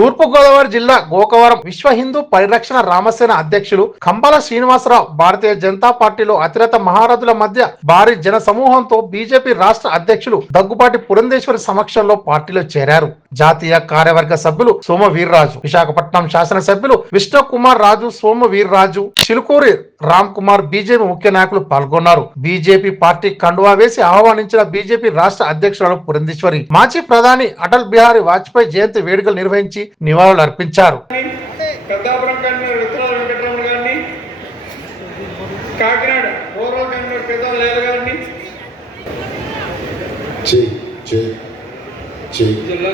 తూర్పు గోదావరి జిల్లా గోకవరం విశ్వ హిందూ పరిరక్షణ రామసేన అధ్యక్షులు కంబాల శ్రీనివాసరావు భారతీయ జనతా పార్టీలో అతిరథ మహారథుల మధ్య భారీ జన సమూహంతో బీజేపీ రాష్ట్ర అధ్యక్షులు దగ్గుబాటి పురంధేశ్వరి సమక్షంలో పార్టీలో చేరారు. జాతీయ కార్యవర్గ సభ్యులు సోమ వీర్రాజు, విశాఖపట్నం శాసనసభ్యులు విష్ణు కుమార్ రాజు, సోమ వీర్రాజు, చిలుకూరి రామ్ కుమార్ బీజేపీ ముఖ్య నాయకులు పాల్గొన్నారు. బీజేపీ పార్టీ కండువా వేసి ఆహ్వానించిన బీజేపీ రాష్ట్ర అధ్యక్షురాలు పురంధేశ్వరి మాజీ ప్రధాని అటల్ బిహారీ వాజ్పేయి జయంతి వేడుకలు నిర్వహించి నివాళులు అర్పించారు. జిల్లా